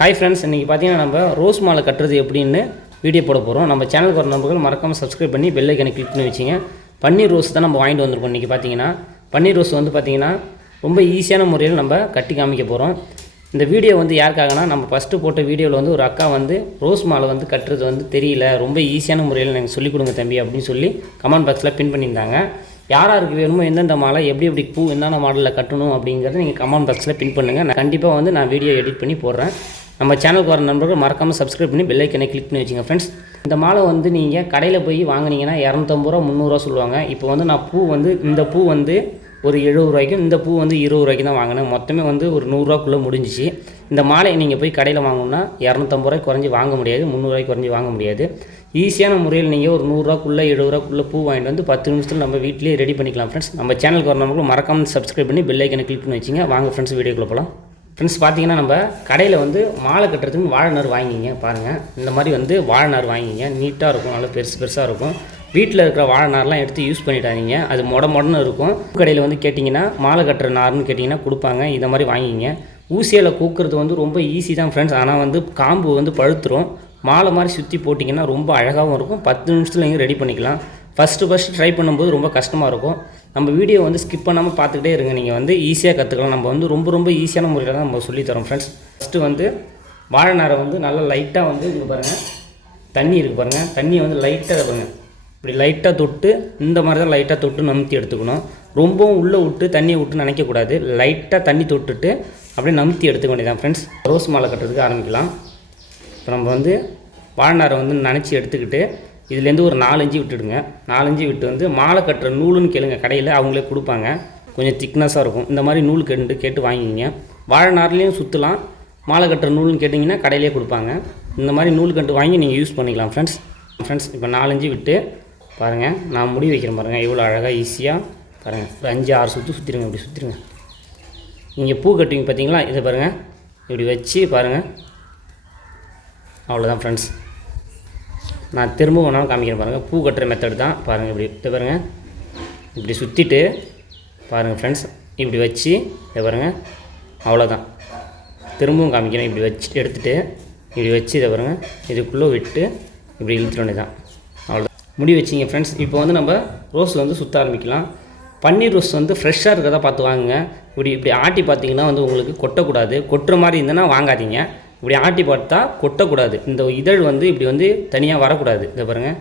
Hi friends இன்றைக்கி பார்த்தீங்கன்னா நம்ம ரோஸ் மாலை கட்டுறது எப்படின்னு வீடியோ போட போகிறோம் நம்ம சேனலுக்கு வர நம்பர்கள் மறக்காமல் சப்ஸ்கிரைப் பண்ணி பெல் ஐக்கனை கிளிக் பண்ணி வச்சிங்க. பன்னீர் ரோஸ் தான் நம்ம வாங்கிட்டு வந்திருக்கோம் இன்றைக்கி பார்த்தீங்கன்னா பன்னீர் ரோஸ் வந்து பார்த்திங்கன்னா ரொம்ப ஈஸியான முறையில் நம்ம கட்டி காமிக்க போகிறோம் இந்த வீடியோ வந்து யாருக்காகனா நம்ம ஃபஸ்ட்டு போட்ட வீடியோவில் வந்து ஒரு அக்கா வந்து ரோஸ் மாலை வந்து கட்டுறது வந்து தெரியல. ரொம்ப ஈஸியான முறையில் எனக்கு சொல்லிக் கொடுங்க தம்பி அப்படின்னு சொல்லி கமெண்ட் பாக்ஸில் பின் பண்ணியிருந்தாங்க. யார் யாருக்கு வேணுமோ எந்தெந்த மாலை எப்படி எப்படி பூ என்னென்ன மாடலில் கட்டணும் அப்படிங்கிறத நீங்கள் கமெண்ட் பாக்ஸில் பின் பண்ணுங்கள் நான் கண்டிப்பாக வந்து நான் வீடியோ எடிட் பண்ணி போடுறேன். நம்ம சேனலுக்கு வர நண்பர்கள் மறக்காமல் சப்ஸ்கிரைப் பண்ணி பெல் ஐக்கனை கிளிக் பண்ணி வச்சுங்க ஃப்ரெண்ட்ஸ் இந்த மாலை வந்து நீங்கள் கடையில் போய் வாங்குனீங்கன்னா இரநூத்தம்பது ரூபா முந்நூறுரூவா சொல்லுவாங்க. இப்போ வந்து நான் பூ வந்து இந்த பூ வந்து ஒரு எழுபது ரூபாய்க்கும் இந்த பூ வந்து இருபது ரூபாய்க்கு தான் வாங்கினேன். மொத்தமே வந்து ஒரு நூறுரூவாக்குள்ளே முடிஞ்சிச்சு. இந்த மாலையை நீங்கள் போய் கடையில் வாங்கணும்னா இரநூத்தம்பது ரூபாய்க்கு குறைஞ்சி வாங்க முடியாது முந்நூறுரூவாய்க்கு குறைஞ்சி வாங்க முடியாது. ஈஸியான முறையில் நீங்கள் ஒரு நூறுரூவாக்குள்ளே எழுபது ரூபாக்குள்ளே பூ வாங்கிட்டு வந்து பத்து நிமிஷத்தில் நம்ம வீட்டிலே ரெடி பண்ணிக்கலாம் ஃப்ரெண்ட்ஸ் நம்ம சேனலுக்கு வரணும் மறக்காமல் சப்ஸ்கிரைப் பண்ணி பெல் ஐக்கனை கிளிக் பண்ணி வச்சுங்க. வாங்க ஃப்ரெண்ட்ஸ் வீடியோக்குள்ளே போகலாம் ஃப்ரெண்ட்ஸ் பார்த்தீங்கன்னா நம்ம கடையில் வந்து மாலை கட்டுறதுக்கு வாழைநார் வாங்கிங்க பாருங்கள் இந்த மாதிரி வந்து வாழைநார் வாங்கிங்க. நீட்டாக இருக்கும் நல்லா பெருசு பெருசாக இருக்கும். வீட்டில் இருக்கிற வாழைநார்லாம் எடுத்து யூஸ் பண்ணிட்டாதீங்க அது மொட மொடன்னு இருக்கும். கடையில் வந்து கேட்டிங்கன்னா மாலை கட்டுற நார்னு கேட்டிங்கன்னா கொடுப்பாங்க. இந்த மாதிரி வாங்கிங்க. ஊசியில் கூக்குறது வந்து ரொம்ப ஈஸி தான் ஃப்ரெண்ட்ஸ் ஆனால் வந்து காம்பு வந்து பழுத்துரும். மாலை மாதிரி சுற்றி போட்டிங்கன்னா ரொம்ப அழகாகவும் இருக்கும். பத்து நிமிஷத்துலையும் ரெடி பண்ணிக்கலாம். ஃபஸ்ட்டு ஃபஸ்ட்டு ட்ரை பண்ணும்போது ரொம்ப கஷ்டமாக இருக்கும். நம்ம வீடியோ வந்து ஸ்கிப் பண்ணாமல் பார்த்துக்கிட்டே இருங்க. நீங்கள் வந்து ஈஸியாக கற்றுக்கலாம் நம்ம வந்து ரொம்ப ரொம்ப ஈஸியான முறையில் தான் நம்ம சொல்லித்தரோம் ஃப்ரெண்ட்ஸ் ஃபஸ்ட்டு வந்து வாழைநாரை வந்து நல்லா லைட்டாக வந்து இங்கே பாருங்கள் தண்ணி இருக்குது பாருங்கள் தண்ணியை வந்து லைட்டாக பாருங்கள் இப்படி லைட்டாக தொட்டு இந்த மாதிரி தான் லைட்டாக தொட்டு நமுத்தி எடுத்துக்கணும். ரொம்பவும் உள்ளே விட்டு தண்ணியை விட்டு நினைக்கக்கூடாது லைட்டாக தண்ணி தொட்டுட்டு அப்படியே நமுத்தி எடுத்துக்க வேண்டியதான் ஃப்ரெண்ட்ஸ் ரோஸ் மாலை கட்டுறதுக்கு ஆரம்பிக்கலாம். இப்போ நம்ம வந்து வாழைநாரை வந்து நினச்சி எடுத்துக்கிட்டு இதுலேருந்து ஒரு நாலஞ்சு விட்டுடுங்க. நாலஞ்சு விட்டு வந்து மாலை கட்டுற நூலுன்னு கேளுங்க கடையில் அவங்களே கொடுப்பாங்க. கொஞ்சம் திக்னஸாக இருக்கும். இந்த மாதிரி நூல் கேட்டு கேட்டு வாங்கிக்கிங்க. வாழை நார்லேயும் சுற்றலாம் மாலை கட்டுற நூல்னு கேட்டிங்கன்னா கடையிலே கொடுப்பாங்க. இந்த மாதிரி நூல் கண்டு வாங்கி நீங்கள் யூஸ் பண்ணிக்கலாம் ஃப்ரெண்ட்ஸ் ஃப்ரெண்ட்ஸ் இப்போ நாலஞ்சு விட்டு பாருங்கள் நான் முடி வைக்கிறேன் பாருங்கள் எவ்வளோ அழகாக ஈஸியாக பாருங்கள் ஒரு அஞ்சு ஆறு சுற்று சுற்றிடுங்க இப்படி சுற்றிடுங்க நீங்கள் பூ கட்டுவீங்க பார்த்தீங்களா இதை பாருங்கள் இப்படி வச்சு பாருங்கள் அவ்வளோதான் ஃப்ரெண்ட்ஸ் நான் திரும்ப வேணாலும் காமிக்கிறேன் பாருங்கள் பூ கட்டுற மெத்தட் தான். பாருங்கள் இப்படி இப்படி பாருங்கள் இப்படி சுற்றிட்டு பாருங்கள் ஃப்ரெண்ட்ஸ் இப்படி வச்சு இதை பாருங்கள் அவ்வளோதான் திரும்பவும் காமிக்கிறேன். இப்படி வச்சு எடுத்துகிட்டு இப்படி வச்சு இதை பாருங்கள் இதுக்குள்ளே விட்டு இப்படி இழுத்துட்டு தான் அவ்வளோதான் முடி வச்சிங்க ஃப்ரெண்ட்ஸ் இப்போ வந்து நம்ம ரோஸ் வந்து சுற்ற ஆரம்பிக்கலாம். பன்னீர் ரோஸ் வந்து ஃப்ரெஷ்ஷாக இருக்கிறதா பார்த்து வாங்குங்க. இப்படி இப்படி ஆட்டி பார்த்தீங்கன்னா வந்து உங்களுக்கு கொட்டக்கூடாது. கொட்டுற மாதிரி இருந்ததுன்னா வாங்காதீங்க. இப்படி ஆட்டி பார்த்தா கொட்டக்கூடாது. இந்த இதழ் வந்து இப்படி வந்து தனியாக வரக்கூடாது. இதை பாருங்கள்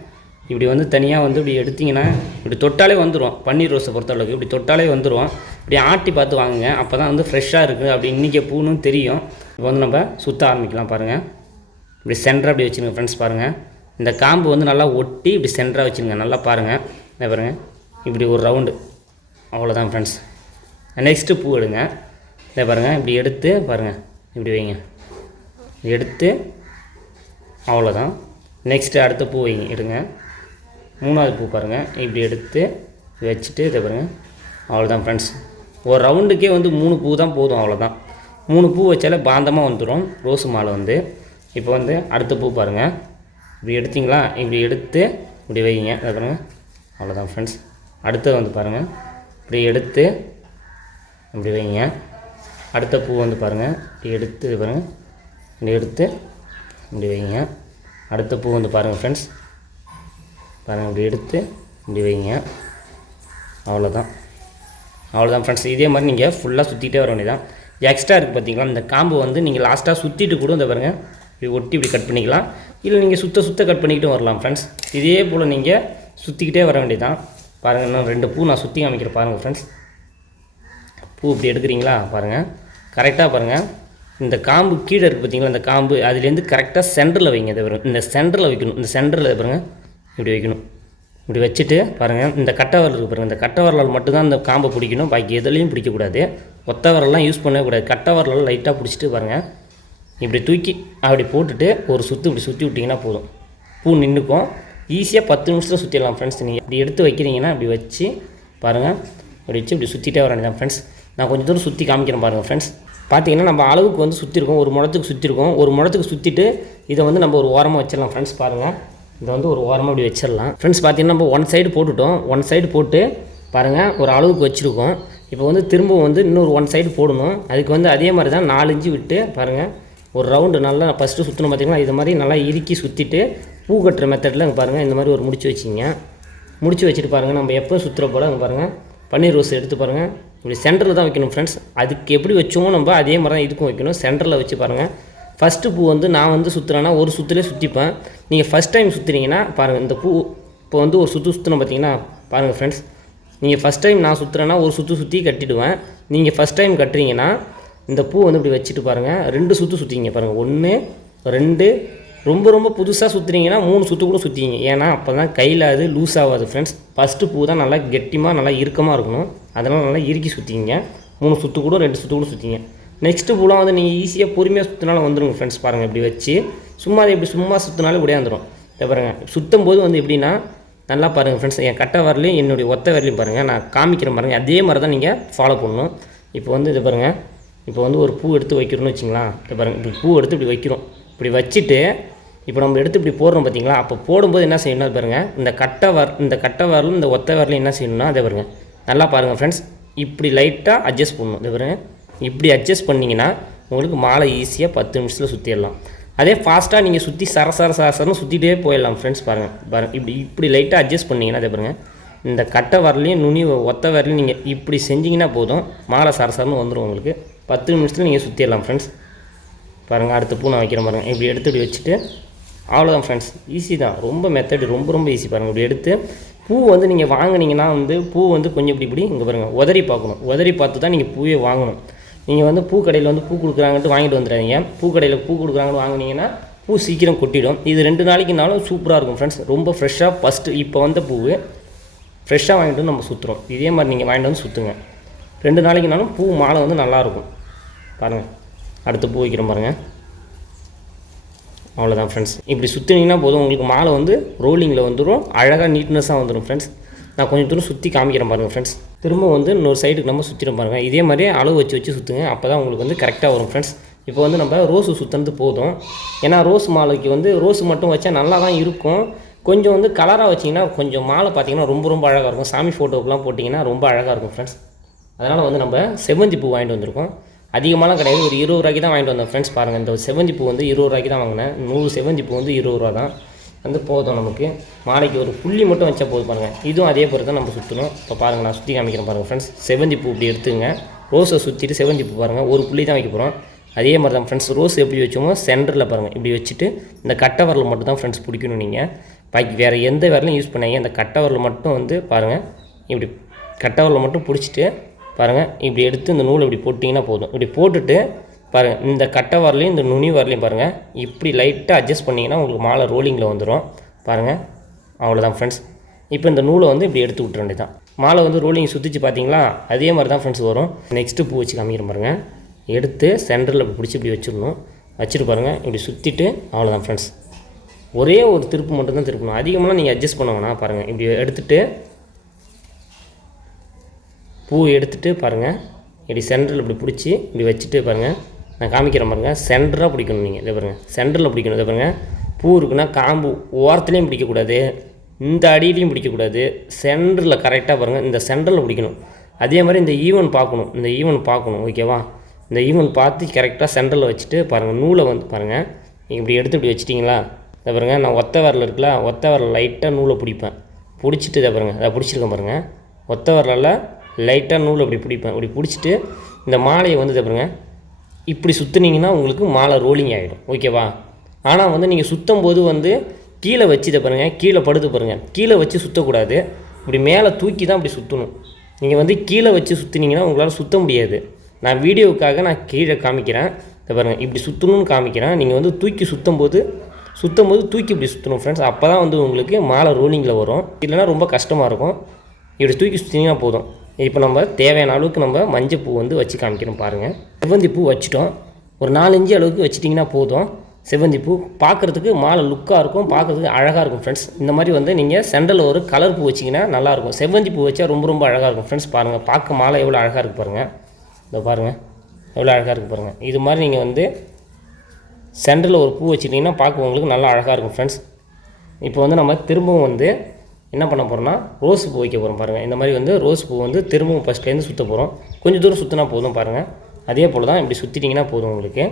இப்படி வந்து தனியாக வந்து இப்படி எடுத்திங்கன்னா இப்படி தொட்டாலே வந்துடும் பன்னீர் ரோஸை பொறுத்தளவுக்கு இப்படி தொட்டாலே வந்துடும் இப்படி ஆட்டி பார்த்து வாங்குங்க. அப்போ தான் வந்து ஃப்ரெஷ்ஷாக இருக்குது அப்படி இன்றைக்கி பூணும் தெரியும். இப்போ வந்து நம்ம சுற்ற ஆரம்பிக்கலாம் பாருங்கள் இப்படி சென்டராக அப்படி வச்சுருங்க ஃப்ரெண்ட்ஸ் பாருங்கள் இந்த காம்பு வந்து நல்லா ஒட்டி இப்படி சென்டராக வச்சுருங்க. நல்லா பாருங்கள் இதை பாருங்கள் இப்படி ஒரு ரவுண்டு அவ்வளோதான் ஃப்ரெண்ட்ஸ் நெக்ஸ்ட்டு பூ எடுங்க. இதை பாருங்கள் இப்படி எடுத்து பாருங்கள் இப்படி வைங்க. எடுத்து அவ்வளோதான் நெக்ஸ்ட்டு அடுத்த பூ வைங்க எடுங்க மூணாவது பூ பாருங்கள் இப்படி எடுத்து வச்சுட்டு இதை பாருங்கள் அவ்வளோதான் ஃப்ரெண்ட்ஸ் ஒரு ரவுண்டுக்கே வந்து மூணு பூ தான் போதும் அவ்வளோதான் மூணு பூ வச்சாலே பாந்தமாக வந்துடும் ரோஸு மாலை வந்து. இப்போ வந்து அடுத்த பூ பாருங்கள் இப்படி எடுத்தீங்களா? இப்படி எடுத்து இப்படி வைங்க. இதை பாருங்கள் அவ்வளோதான் ஃப்ரெண்ட்ஸ் அடுத்தது வந்து பாருங்கள் இப்படி எடுத்து இப்படி வைங்க. அடுத்த பூ வந்து பாருங்கள் இப்படி எடுத்து இது பாருங்கள் இப்படி எடுத்து இப்படி வைங்க. அடுத்த பூ வந்து பாருங்கள் ஃப்ரெண்ட்ஸ் பாருங்கள் இப்படி எடுத்து இப்படி வைங்க. அவ்வளோதான் அவ்வளோதான் ஃப்ரெண்ட்ஸ் இதே மாதிரி நீங்கள் ஃபுல்லாக சுற்றிட்டே வர வேண்டியதான் எக்ஸ்ட்ரா இருக்குது பார்த்தீங்களா இந்த காம்பு வந்து நீங்கள் லாஸ்ட்டாக சுற்றிட்டு கூட இந்த பாருங்கள் இப்படி ஒட்டி இப்படி கட் பண்ணிக்கலாம். இல்லை நீங்கள் சுத்த சுத்த கட் பண்ணிக்கிட்டும் வரலாம் ஃப்ரெண்ட்ஸ் இதே போல் நீங்கள் சுற்றிக்கிட்டே வர வேண்டியதான் பாருங்கள் இன்னும் ரெண்டு பூ நான் சுற்றி காமிக்கிறேன் பாருங்கள் ஃப்ரெண்ட்ஸ் பூ இப்படி எடுக்கிறீங்களா? பாருங்கள் கரெக்டாக பாருங்கள் இந்த காம்பு கீழே இருக்குது பார்த்தீங்களா இந்த காம்பு அதுலேருந்து கரெக்டாக சென்டரில் வைங்க இதை பாருங்க. இந்த சென்டரில் வைக்கணும். இந்த சென்டரில் பாருங்கள் இப்படி வைக்கணும். இப்படி வச்சுட்டு பாருங்கள் இந்த கட்டை வரல் இருக்குது பாருங்கள் இந்த கட்டை வரலால் மட்டும்தான் அந்த காம்பை பிடிக்கணும். பாக்கி எதுலேயும் பிடிக்கக்கூடாது ஒத்த வரலாம் யூஸ் பண்ணவே கூடாது. கட்டை வரலால் லைட்டாக பிடிச்சிட்டு பாருங்கள் இப்படி தூக்கி அப்படி போட்டுட்டு ஒரு சுற்று இப்படி சுற்றி விட்டிங்கன்னா போதும். பூ நின்றுக்கும் ஈஸியாக பத்து நிமிஷத்தில் சுற்றிடலாம் ஃப்ரெண்ட்ஸ் நீங்கள் இப்படி எடுத்து வைக்கிறீங்கன்னா இப்படி வச்சு பாருங்கள் அப்படி வச்சு இப்படி சுற்றிட்டே வரேன் ஃப்ரெண்ட்ஸ் நான் கொஞ்சம் தூரம் சுற்றி காமிக்கிறேன் பாருங்கள் ஃப்ரெண்ட்ஸ் பார்த்தீங்கன்னா நம்ம அளவுக்கு வந்து சுற்றிருக்கோம் ஒரு முடத்துக்கு சுற்றிருக்கோம் ஒரு முடத்துக்கு சுற்றிட்டு இதை வந்து நம்ம ஒரு ஓரமாக வச்சிடலாம் ஃப்ரெண்ட்ஸ் பாருங்கள் இதை வந்து ஒரு ஓரமாக அப்படி வச்சிடலாம். ஃப்ரெண்ட்ஸ் பார்த்தீங்கன்னா நம்ம ஒன் சைடு போட்டுட்டோம். ஒன் சைடு போட்டு பாருங்கள் ஒரு அளவுக்கு வச்சுருக்கோம். இப்போ வந்து திரும்பவும் வந்து இன்னொரு ஒன் சைடு போடணும். அதுக்கு வந்து அதே மாதிரி தான் நாலு விட்டு பாருங்கள் ஒரு ரவுண்டு நல்லா ஃபஸ்ட்டு சுற்றணும் பார்த்தீங்கன்னா இது மாதிரி நல்லா இறுக்கி சுற்றிட்டு பூ கட்டுற மெத்தடில் அங்கே பாருங்கள் இந்த மாதிரி ஒரு முடிச்சு வச்சிங்க. முடிச்சு வச்சுட்டு பாருங்கள் நம்ம எப்போ சுற்றுற போல் அங்கே பாருங்கள் பன்னீர் ரோஸ் எடுத்து பாருங்கள் இப்படி சென்டரில் தான் வைக்கணும் ஃப்ரெண்ட்ஸ் அதுக்கு எப்படி வச்சோமோ நம்ம அதே மாதிரி தான் இதுக்கும் வைக்கணும். சென்டரில் வச்சு பாருங்கள் ஃபஸ்ட்டு பூ வந்து நான் வந்து சுற்றுறேன்னா ஒரு சுற்றுலே சுற்றிப்பேன் நீங்கள் ஃபஸ்ட் டைம் சுற்றுறீங்கன்னா பாருங்கள் இந்த பூ இப்போ வந்து ஒரு சுற்று சுற்றணும் பார்த்தீங்கன்னா பாருங்கள் ஃப்ரெண்ட்ஸ் நீங்கள் ஃபஸ்ட் டைம் நான் சுற்றுறேன்னா ஒரு சுற்று சுற்றி கட்டிடுவேன். நீங்கள் ஃபஸ்ட் டைம் கட்டுறீங்கன்னா இந்த பூ வந்து இப்படி வச்சுட்டு பாருங்கள் ரெண்டு சுற்று சுற்றிங்க பாருங்கள் ஒன்று ரெண்டு. ரொம்ப ரொம்ப புதுசாக சுற்றுறீங்கன்னா மூணு சுற்று கூட சுற்றிங்க ஏன்னா அப்போ தான் கையில் அது லூஸ் ஆகாது ஃப்ரெண்ட்ஸ் ஃபஸ்ட்டு பூ தான் நல்லா கெட்டிமாக நல்லா இறுக்கமாக இருக்கணும். அதெல்லாம் நல்லா இறுக்கி சுற்றிங்க மூணு சுற்று கூட ரெண்டு சுற்று கூட சுற்றிங்க நெக்ஸ்ட்டு பூலாம் வந்து நீங்கள் ஈஸியாக பொறுமையாக சுற்றினாலும் வந்துடுங்க ஃப்ரெண்ட்ஸ் பாருங்கள் இப்படி வச்சு. சும்மா அதை இப்படி சும்மா சுற்றினாலே உடையாந்துடும் இதை பாருங்கள் சுற்றும் போது வந்து எப்படின்னா நல்லா பாருங்கள் ஃப்ரெண்ட்ஸ் என் கட்டை வரலையும் என்னுடைய ஒத்த வரலையும் பாருங்கள் நான் காமிக்கிறேன் பாருங்கள் அதே மாதிரி தான் நீங்கள் ஃபாலோ பண்ணணும். இப்போ வந்து இது பாருங்கள் இப்போ வந்து ஒரு பூ எடுத்து வைக்கிறோம்னு வச்சிங்களா இது பாருங்கள் இப்படி பூ எடுத்து இப்படி வைக்கிறோம். இப்படி வச்சுட்டு இப்போ நம்ம எடுத்து இப்படி போடுறோம் பார்த்தீங்களா அப்போ போடும்போது என்ன செய்யணும் பாருங்கள் இந்த கட்டை வர் இந்த கட்டை வரலும் இந்த ஒத்த வரலையும் என்ன செய்யணும்னா அதை பாருங்கள் நல்லா பாருங்கள் ஃப்ரெண்ட்ஸ் இப்படி லைட்டாக அட்ஜஸ்ட் பண்ணணும். இது பாருங்கள் இப்படி அட்ஜஸ்ட் பண்ணிங்கன்னா உங்களுக்கு மாலை ஈஸியாக பத்து நிமிஷத்தில் சுற்றிடலாம் அதே ஃபாஸ்ட்டாக நீங்கள் சுற்றி சர சர சரசரன்னு சுற்றிட்டே போயிடலாம் ஃப்ரெண்ட்ஸ் பாருங்கள் பாருங்கள் இப்படி இப்படி லைட்டாக அட்ஜஸ்ட் பண்ணிங்கன்னா அதே பாருங்கள் இந்த கட்டை வரலையும் நுனி ஒத்த வரலையும் நீங்கள் இப்படி செஞ்சிங்கன்னா போதும். மாலை சரசரன்னு வந்துடும் உங்களுக்கு. பத்து நிமிஷத்தில் நீங்கள் சுற்றிடலாம் ஃப்ரெண்ட்ஸ் பாருங்கள் அடுத்த பூ நான் வைக்கிறேன் பாருங்கள் இப்படி எடுத்து இப்படி வச்சுட்டு அவ்வளோதான் ஃப்ரெண்ட்ஸ் ஈஸி தான். ரொம்ப மெத்தட் ரொம்ப ரொம்ப ஈஸி பாருங்கள் இப்படி எடுத்து பூ வந்து நீங்கள் வாங்கினீங்கன்னா வந்து பூ வந்து கொஞ்சம் இப்படி இப்படி இங்கே பாருங்கள் உதறி பார்க்கணும். உதறி பார்த்து தான் நீங்கள் பூவே வாங்கணும். நீங்கள் வந்து பூ கடையில் வந்து பூ கொடுக்குறாங்கன்ட்டு வாங்கிட்டு வந்துடாதீங்க. பூ கடையில் பூ கொடுக்குறாங்கன்னு வாங்கினீங்கன்னா பூ சீக்கிரம் கொட்டிடும். இது ரெண்டு நாளைக்குனாலும் சூப்பராக இருக்கும் ஃப்ரெண்ட்ஸ் ரொம்ப ஃப்ரெஷ்ஷாக ஃபஸ்ட்டு இப்போ வந்த பூ ஃப்ரெஷ்ஷாக வாங்கிட்டு வந்து நம்ம சுற்றுறோம் இதே மாதிரி நீங்கள் வாங்கிட்டு வந்து சுற்றுங்க ரெண்டு நாளைக்குனாலும் பூ மாலை வந்து நல்லாயிருக்கும் பாருங்கள் அடுத்து பூ வைக்கிறோம் பாருங்கள் அவ்வளோதான் ஃப்ரெண்ட்ஸ் இப்படி சுற்றினீங்கன்னா போதும் உங்களுக்கு மாலை வந்து ரோலிங்கில் வந்துடும் அழகாக நீட்னஸாக வந்துடும் ஃப்ரெண்ட்ஸ் நான் கொஞ்சம் தூரம் சுற்றி காமிக்கிறேன் பாருங்கள் ஃப்ரெண்ட்ஸ் திரும்ப வந்து இன்னொரு சைடுக்கு நம்ம சுற்றிடும் பாருங்கள் இதே மாதிரியே அளவு வச்சு வச்சு சுற்றுங்க அப்போ தான் உங்களுக்கு வந்து கரெக்டாக வரும் ஃப்ரெண்ட்ஸ் இப்போ வந்து நம்ம ரோஸு சுற்றுறது போதும். ஏன்னா ரோஸ் மாலைக்கு வந்து ரோஸ் மட்டும் வச்சா நல்லா தான் இருக்கும். கொஞ்சம் வந்து கலராக வச்சிங்கன்னா கொஞ்சம் மாலை பார்த்தீங்கன்னா ரொம்ப ரொம்ப அழகாக இருக்கும். சாமி ஃபோட்டோக்கெலாம் போட்டிங்கன்னா ரொம்ப அழகாக இருக்கும் ஃப்ரெண்ட்ஸ் அதனால் வந்து நம்ம செவ்வந்தி பூ வாங்கிட்டு வந்திருக்கோம். அதிகமாகலாம் கிடையாது. ஒரு இருபது ரூபாய்க்கு தான் வாங்கிட்டு வந்தேன் ஃப்ரெண்ட்ஸ் பாருங்கள் இந்த செவ்வந்தி பூ வந்து இருபது ரூபாய்க்கு தான் வாங்கினேன். நூறு செவ்வந்தி பூ வந்து இருபது ரூபா தான். வந்து போதும் நமக்கு. மாலைக்கு ஒரு புள்ளி மட்டும் வச்சா போதும் பாருங்கள் இதுவும் அதே பொறுத்து தான் நம்ம சுற்றணும் இப்போ பாருங்கள் நான் சுற்றி காமிக்கிறேன் பாருங்கள் ஃப்ரெண்ட்ஸ் செவ்வந்தி பூ இப்படி எடுத்துங்க. ரோஸை சுற்றிட்டு செவ்வந்தி பூ பாருங்கள் ஒரு புள்ளி தான் வைக்க போகிறோம் அதே மாதிரி தான் ஃப்ரெண்ட்ஸ் ரோஸ் எப்படி வச்சோமோ சென்டரில் பாருங்கள் இப்படி வச்சுட்டு இந்த கட்டை வரல் மட்டும் தான் ஃப்ரெண்ட்ஸ் பிடிக்கணும் நீங்கள் பாக்கி வேறு எந்த விரலையும் யூஸ் பண்ணாங்க அந்த கட்டை வரல் மட்டும் வந்து பாருங்கள் இப்படி கட்டை வரலை மட்டும் பிடிச்சிட்டு பாருங்கள் இப்படி எடுத்து இந்த நூலை இப்படி போட்டிங்கன்னா போதும். இப்படி போட்டுட்டு பாருங்கள் இந்த கட்டை வரலையும் இந்த நுனி வரலையும் பாருங்கள் இப்படி லைட்டாக அட்ஜஸ்ட் பண்ணிங்கன்னா உங்களுக்கு மாலை ரோலிங்கில் வந்துடும் பாருங்கள் அவ்வளோதான் ஃப்ரெண்ட்ஸ் இப்போ இந்த நூலை வந்து இப்படி எடுத்து விட்ற வேண்டியதான் மாலை வந்து ரோலிங் சுற்றிச்சு பார்த்தீங்களா அதே மாதிரி தான் ஃப்ரெண்ட்ஸ் வரும். நெக்ஸ்ட்டு பூ வச்சு காமிக்கிற பாருங்கள் எடுத்து சென்டரில் இப்படி பிடிச்சி இப்படி வச்சிடணும். வச்சுட்டு பாருங்கள் இப்படி சுற்றிட்டு அவ்வளோதான் ஃப்ரெண்ட்ஸ் ஒரே ஒரு திருப்பு மட்டும்தான் திருப்பணும். அதிகமாக நீங்கள் அட்ஜஸ்ட் பண்ண வேணாம் பாருங்கள் இப்படி எடுத்துகிட்டு பூ எடுத்துகிட்டு பாருங்கள் இப்படி சென்டரில் இப்படி பிடிச்சி இப்படி வச்சுட்டு பாருங்கள் நான் காமிக்கிறேன் பாருங்கள் சென்டராக பிடிக்கணும் நீங்கள் இதை பாருங்கள் சென்டரில் பிடிக்கணும். இதை பாருங்கள் பூ இருக்குன்னா காம்பு ஓரத்துலேயும் பிடிக்கக்கூடாது. இந்த அடியிலையும் பிடிக்கக்கூடாது. சென்டரில் கரெக்டாக பாருங்கள் இந்த சென்டரில் பிடிக்கணும். அதே மாதிரி இந்த ஈவன் பார்க்கணும். இந்த ஈவன் பார்க்கணும். ஓகேவா இந்த ஈவன் பார்த்து கரெக்டாக சென்டரில் வச்சுட்டு பாருங்கள் நூலை வந்து பாருங்கள் நீங்கள் இப்படி எடுத்து இப்படி வச்சிட்டிங்களா? இதை பாருங்கள் நான் ஒத்த வரல இருக்குல்ல ஒத்த வரல லைட்டாக நூலை பிடிப்பேன். பிடிச்சிட்டு இதை பாருங்கள் அதை பிடிச்சிருக்கேன் பாருங்கள் ஒத்த வரலில் லைட்டாக நூல் அப்படி பிடிப்பேன் அப்படி பிடிச்சிட்டு இந்த மாலையை வந்து இதை பாருங்க இப்படி சுற்றுனீங்கன்னா உங்களுக்கு மாலை ரோலிங் ஆகிடும் ஓகேவா ஆனால் வந்து நீங்கள் சுற்றும் போது வந்து கீழே வச்சு இதை பாருங்கள் கீழே படுத்து பாருங்கள் கீழே வச்சு சுற்றக்கூடாது இப்படி மேலே தூக்கி தான் அப்படி சுற்றணும் நீங்கள் வந்து கீழே வச்சு சுற்றினீங்கன்னா உங்களால் சுற்ற முடியாது. நான் வீடியோவுக்காக நான் கீழே காமிக்கிறேன். இதை பாருங்கள் இப்படி சுற்றணும்னு காமிக்கிறேன். நீங்கள் வந்து தூக்கி சுற்றும் போது சுற்றும் போது தூக்கி இப்படி சுற்றணும் ஃப்ரெண்ட்ஸ் அப்போ தான் வந்து உங்களுக்கு மாலை ரோலிங்கில் வரும். இல்லைன்னா ரொம்ப கஷ்டமாக இருக்கும். இப்படி தூக்கி சுற்றினீங்கன்னா போதும். இப்போ நம்ம தேவையான அளவுக்கு நம்ம மஞ்சள் பூ வந்து வச்சு காமிக்கிறோம் பாருங்கள் செவ்வந்தி பூ வச்சுட்டோம். ஒரு நாலஞ்சு அளவுக்கு வச்சிட்டிங்கன்னா போதும். செவ்வந்தி பூ பார்க்குறதுக்கு மாலை லுக்காக இருக்கும் பார்க்குறதுக்கு அழகாக இருக்கும் ஃப்ரெண்ட்ஸ் இந்த மாதிரி வந்து நீங்கள் சென்டரில் ஒரு கலர் பூ வச்சிங்கன்னா நல்லாயிருக்கும் செவ்வந்தி பூ வச்சா ரொம்ப ரொம்ப அழகாக இருக்கும் ஃப்ரெண்ட்ஸ் பாருங்கள் பார்க்க மாலை எவ்வளோ அழகாக இருக்குது பாருங்கள் இதோ பாருங்கள் எவ்வளோ அழகாக இருக்குது பாருங்கள் இது மாதிரி நீங்கள் வந்து சென்டரில் ஒரு பூ வச்சுட்டிங்கன்னா பார்க்க உங்களுக்கு நல்லா அழகாக இருக்கும் ஃப்ரெண்ட்ஸ் இப்போ வந்து நம்ம திரும்பவும் வந்து என்ன பண்ண போகிறோம்னா ரோஸ் பூ வைக்க போகிறோம் பாருங்கள் இந்த மாதிரி வந்து ரோஸ் பூ வந்து திரும்பவும் ஃபஸ்ட்லேருந்து சுற்ற போகிறோம் கொஞ்சம் தூரம் சுற்றினா போதும் பாருங்கள் அதே போல் தான் இப்படி சுற்றிட்டிங்கன்னா போதும் உங்களுக்கு.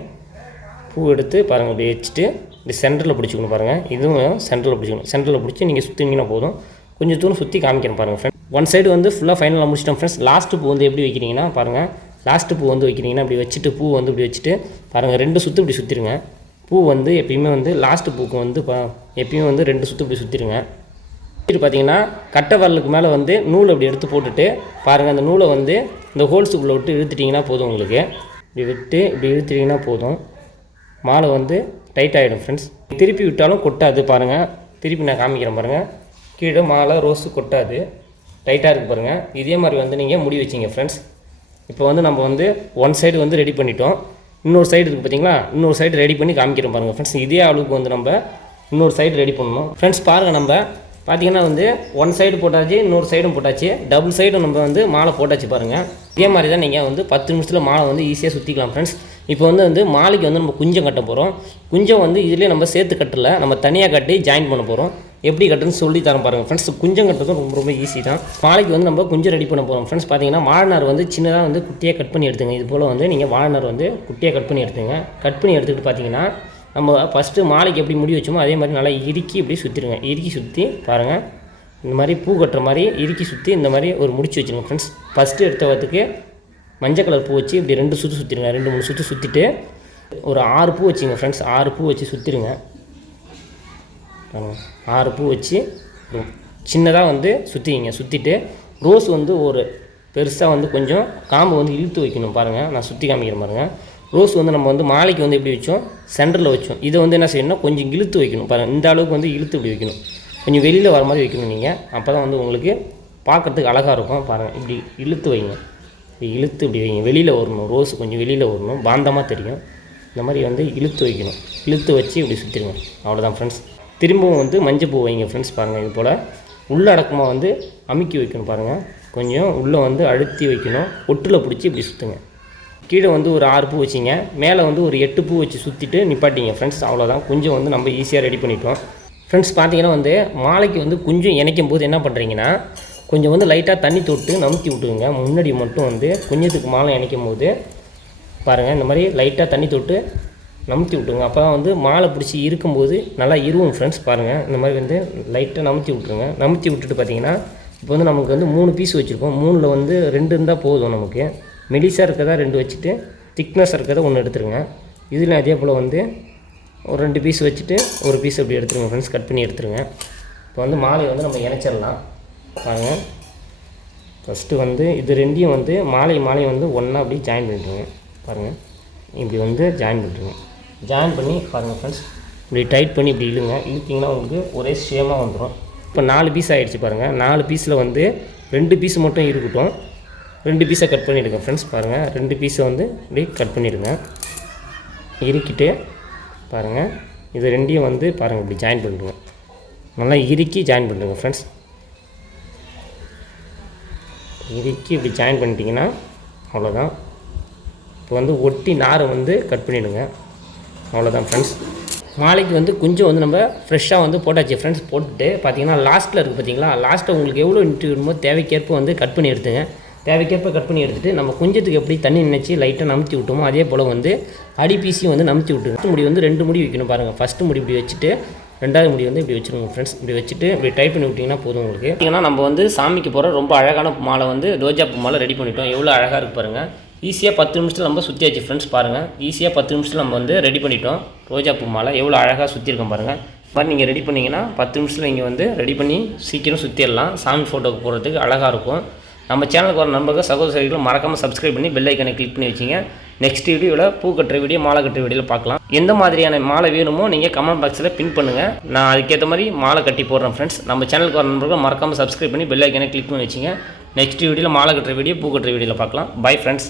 பூ எடுத்து பாருங்கள் இப்படி வச்சுட்டு இப்படி சென்டரில் பிடிச்சிக்கணும் பாருங்கள் இதுவும் சென்டரில் பிடிச்சிக்கணும். சென்டரில் பிடிச்சி நீங்கள் சுற்றினீங்கன்னா போதும். கொஞ்சம் தூரம் சுற்றி காமிக்கிறேன் பாருங்கள் ஃப்ரெண்ட் ஒன் சைடு வந்து ஃபுல்லாக ஃபைனலாக முடிச்சிட்டோம் ஃப்ரெண்ட்ஸ் லாஸ்ட்டு பூ வந்து எப்படி வைக்கிறீங்கன்னா பாருங்கள் லாஸ்ட்டு பூ வந்து வைக்கிறீங்கன்னா இப்படி வச்சுட்டு பூ வந்து இப்படி வச்சுட்டு பாருங்கள் ரெண்டு சுற்று இப்படி சுற்றிருங்க பூ வந்து எப்பயுமே வந்து லாஸ்ட்டு பூக்கு வந்து பா எப்பயுமே வந்து ரெண்டு சுற்று இப்படி சுற்றிருங்க சுற்றிட்டு பார்த்தீங்கன்னா கட்டை வரலுக்கு மேலே வந்து நூல் அப்படி எடுத்து போட்டுட்டு பாருங்கள் அந்த நூலை வந்து இந்த ஹோல்ஸுக்குள்ளே விட்டு இழுத்துட்டிங்கன்னா போதும் உங்களுக்கு. இப்படி விட்டு இப்படி இழுத்துட்டிங்கன்னா போதும். மாலை வந்து டைட் ஆகிடும் ஃப்ரெண்ட்ஸ் திருப்பி விட்டாலும் கொட்டாது பாருங்கள் திருப்பி நான் காமிக்கிறேன் பாருங்கள் கீழே மாலை ரோஸு கொட்டாது. டைட்டாக இருக்குது பாருங்கள் இதே மாதிரி வந்து நீங்கள் முடி வச்சிங்க ஃப்ரெண்ட்ஸ் இப்போ வந்து நம்ம வந்து ஒன் சைடு வந்து ரெடி பண்ணிட்டோம். இன்னொரு சைடு இருக்குது பார்த்தீங்களா இன்னொரு சைடு ரெடி பண்ணி காமிக்கிறோம் பாருங்கள் ஃப்ரெண்ட்ஸ் இதே அளவுக்கு வந்து நம்ம இன்னொரு சைடு ரெடி பண்ணணும். ஃப்ரெண்ட்ஸ் பாருங்கள் நம்ம பார்த்தீங்கன்னா வந்து ஒன் சைடு போட்டாச்சு இன்னொரு சைடும் போட்டாச்சு. டபுள் சைடும் நம்ம வந்து மாலை போட்டாச்சு பாருங்கள் இதே மாதிரி தான் நீங்கள் வந்து பத்து நிமிஷத்தில் மாலை வந்து ஈஸியாக சுற்றிக்கலாம் ஃப்ரெண்ட்ஸ் இப்போ வந்து வந்து மாலைக்கு வந்து நம்ம குஞ்சம் கட்ட போகிறோம் குஞ்சம் வந்து இதுலேயே நம்ம சேர்த்து கட்டல நம்ம தனியாக கட்டி ஜாயின் பண்ண போகிறோம் எப்படி கட்டுன்னு சொல்லி தரேன் பாருங்கள் ஃப்ரெண்ட்ஸ் குஞ்சம் கட்டுறதும் ரொம்ப ரொம்ப ஈஸி தான். மாலைக்கு வந்து நம்ம குஞ்சம் ரெடி பண்ண போகிறோம் ஃப்ரெண்ட்ஸ் பார்த்தீங்கன்னா வாழைநார் வந்து சின்னதாக வந்து குட்டியாக கட் பண்ணி எடுத்துங்க. இது போல் வந்து நீங்கள் வாழைநார் வந்து குட்டியாக கட் பண்ணி எடுத்துங்க. கட் பண்ணி எடுத்துக்கிட்டு பார்த்தீங்கன்னா நம்ம ஃபஸ்ட்டு மாலைக்கு எப்படி முடி வச்சோமோ அதே மாதிரி நல்லா இறுக்கி இப்படி சுற்றிடுங்க இறுக்கி சுற்றி பாருங்கள் இந்த மாதிரி பூ கட்டுற மாதிரி இறுக்கி சுற்றி இந்த மாதிரி ஒரு முடிச்சு வச்சுருங்க ஃப்ரெண்ட்ஸ் ஃபஸ்ட்டு எடுத்தவத்துக்கு மஞ்சள் கலர் பூ வச்சு இப்படி ரெண்டு சுற்று சுற்றிடுங்க ரெண்டு மூணு சுற்று சுற்றிட்டு ஒரு ஆறு பூ வச்சுங்க ஃப்ரெண்ட்ஸ் ஆறு பூ வச்சு சுற்றிடுங்க ஆறு பூ வச்சு சின்னதாக வந்து சுற்றிக்கிங்க சுற்றிட்டு ரோஸ் வந்து ஒரு பெருசாக வந்து கொஞ்சம் காம்பு வந்து இழுத்து வைக்கணும் பாருங்கள் நான் சுற்றி காமிக்கிறேன் பாருங்கள் ரோஸ் வந்து நம்ம வந்து மாலைக்கு வந்து எப்படி வச்சோம்? சென்டரில் வச்சோம். இதை வந்து என்ன செய்யணும்னா கொஞ்சம் இழுத்து வைக்கணும். பாருங்கள் இந்த அளவுக்கு வந்து இழுத்து இப்படி வைக்கணும். கொஞ்சம் வெளியில் வர மாதிரி வைக்கணும் நீங்கள் அப்போ தான் வந்து உங்களுக்கு பார்க்குறதுக்கு அழகாக இருக்கும். பாருங்கள் இப்படி இழுத்து வைங்க. இப்படி இழுத்து இப்படி வைங்க. வெளியில் வரணும். ரோஸ் கொஞ்சம் வெளியில் வரணும். பாந்தமாக தெரியும். இந்த மாதிரி வந்து இழுத்து வைக்கணும். இழுத்து வச்சு இப்படி சுற்றிடுங்க அவ்வளோதான் ஃப்ரெண்ட்ஸ் திரும்பவும் வந்து மஞ்சள் பூ வைங்க ஃப்ரெண்ட்ஸ் பாருங்கள் இது போல் உள்ளடக்கமாக வந்து அமுக்கி வைக்கணும் பாருங்கள் கொஞ்சம் உள்ளே வந்து அழுத்தி வைக்கணும். ஒட்டில் பிடிச்சி இப்படி சுற்றுங்க கீழே வந்து ஒரு ஆறு பூ வச்சிங்க. மேலே வந்து ஒரு எட்டு பூ வச்சு சுற்றிட்டு நிப்பாட்டிங்க ஃப்ரெண்ட்ஸ் அவ்வளோதான் குஞ்சம் வந்து நம்ம ஈஸியாக ரெடி பண்ணிட்டோம். ஃப்ரெண்ட்ஸ் பார்த்தீங்கன்னா வந்து மாலைக்கு வந்து குஞ்சம் இணைக்கும் போது என்ன பண்ணுறீங்கன்னா கொஞ்சம் வந்து லைட்டாக தண்ணி தொட்டு நமுத்தி விட்டுருங்க முன்னாடி மட்டும் வந்து குஞ்சத்துக்கு மாலை இணைக்கும் போது பாருங்கள் இந்த மாதிரி லைட்டாக தண்ணி தொட்டு நமுத்தி விட்டுருங்க அப்போ தான் வந்து மாலை பிடிச்சி இருக்கும்போது நல்லா இருவும் ஃப்ரெண்ட்ஸ் பாருங்கள் இந்த மாதிரி வந்து லைட்டாக நமுத்தி விட்ருங்க நமுத்தி விட்டுட்டு பார்த்தீங்கன்னா இப்போ வந்து நமக்கு வந்து மூணு பீஸ் வச்சுருக்கோம். மூணில் வந்து ரெண்டு இருந்தால் போதும் நமக்கு. மெலிசாக இருக்கிறதா ரெண்டு வச்சுட்டு திக்னஸ் இருக்கிறத ஒன்று எடுத்துருங்க. இதில் அதே போல் வந்து ஒரு ரெண்டு பீஸ் வச்சுட்டு ஒரு பீஸ் அப்படி எடுத்துருங்க ஃப்ரெண்ட்ஸ் கட் பண்ணி எடுத்துருங்க. இப்போ வந்து மாலையை வந்து நம்ம இணைச்சிடலாம். பாருங்கள் ஃபஸ்ட்டு வந்து இது ரெண்டையும் வந்து மாலை மாலையை வந்து ஒன்றா அப்படி ஜாயின் பண்ணிட்டுருங்க பாருங்கள் இப்படி வந்து ஜாயின் பண்ணிட்டுருங்க ஜாயின் பண்ணி பாருங்கள் ஃப்ரெண்ட்ஸ் இப்படி டைட் பண்ணி இப்படி இழுங்க. இழுத்திங்கன்னா உங்களுக்கு ஒரே சேமாக வந்துடும் இப்போ நாலு பீஸ் ஆகிடுச்சு பாருங்கள் நாலு பீஸில் வந்து ரெண்டு பீஸ் மட்டும் இருக்கட்டும். ரெண்டு பீஸை கட் பண்ணிவிடுங்க ஃப்ரெண்ட்ஸ் பாருங்கள் ரெண்டு பீஸை வந்து இப்படி கட் பண்ணிவிடுங்க இறுக்கிட்டு பாருங்கள் இது ரெண்டையும் வந்து பாருங்கள் இப்படி ஜாயின் பண்ணிடுங்க நல்லா இறுக்கி ஜாயின் பண்ணிடுங்க ஃப்ரெண்ட்ஸ் இறுக்கி இப்படி ஜாயின் பண்ணிட்டீங்கன்னா அவ்வளோதான் இப்போ வந்து ஒட்டி நாரை வந்து கட் பண்ணிவிடுங்க அவ்வளோதான் ஃப்ரெண்ட்ஸ் மாலைக்கு வந்து குஞ்சம் வந்து நம்ம ஃப்ரெஷ்ஷாக வந்து போட்டாச்சு ஃப்ரெண்ட்ஸ் போட்டுட்டு பார்த்தீங்கன்னா லாஸ்ட்டில் இருக்குது பார்த்தீங்களா லாஸ்ட்டில் உங்களுக்கு எவ்வளோ இன்ட்டு வேணுமோ தேவைக்கேற்ப வந்து கட் பண்ணி எடுத்துங்க. தேவைக்கேற்ப கட் பண்ணி எடுத்துகிட்டு நம்ம குஞ்சத்துக்கு எப்படி தண்ணி நினச்சி லைட்டாக நமுத்தி விட்டோமோ அதே போல் வந்து அடிப்பீசியும் வந்து நமுத்தி விட்டு முடி வந்து ரெண்டு முடி வைக்கணும் பாருங்கள் ஃபஸ்ட்டு முடி இப்படி வச்சுட்டு ரெண்டாவது முடி வந்து இப்படி வச்சுருங்க ஃப்ரெண்ட்ஸ் இப்படி வச்சுட்டு இப்படி டைப் பண்ணி விட்டிங்கன்னா போதும் உங்களுக்கு. ஏன்னா நம்ம வந்து சாமிக்கு போகிற ரொம்ப அழகான மாலை வந்து ரோஜா பூ மாலை ரெடி பண்ணிட்டோம். எவ்வளோ அழகாக இருக்கு பாருங்கள் ஈஸியாக பத்து நிமிஷத்தில் நம்ம சுற்றியாச்சு ஃப்ரெண்ட்ஸ் பாருங்கள் ஈஸியாக பத்து நிமிஷத்தில் நம்ம வந்து ரெடி பண்ணிட்டோம். ரோஜா பூ மாலை எவ்வளோ அழகாக சுற்றிருக்கோம் பாருங்கள் மாதிரி நீங்கள் ரெடி பண்ணிங்கன்னா பத்து நிமிஷத்தில் இங்கே வந்து ரெடி பண்ணி சீக்கிரம் சுற்றிடலாம் சாமி ஃபோட்டோக்கு போடுறதுக்கு அழகாக இருக்கும். நம்ம சேனலுக்கு வர நண்பர்கள் சகோதரிகளும் மறக்காமல் சப்ஸ்கிரைப் பண்ணி பெல் ஐக்கனை கிளிக் பண்ணி வச்சிங்க. நெக்ஸ்ட் வீடியோவில் பூ கட்டுற வீடியோ மாலை கட்டுற வீடியோவில் பார்க்கலாம். எந்த மாதிரியான மாலை வேணுமோ நீங்கள் கமெண்ட் பாக்ஸில் பின் பண்ணுங்கள் நான் அதுக்கேற்ற மாதிரி மாலை கட்டி போடுறேன் ஃப்ரெண்ட்ஸ் நம்ம சேனலுக்கு வர நண்பர்கள் மறக்காமல் சப்ஸ்கிரைப் பண்ணி பெல் ஐக்கனை கிளிக் பண்ணி வச்சிங்க. நெக்ஸ்ட் வீடியோவில் மாலை கட்டுற வீடியோ பூ கட்டுற வீடியோவில் பார்க்கலாம். Bye friends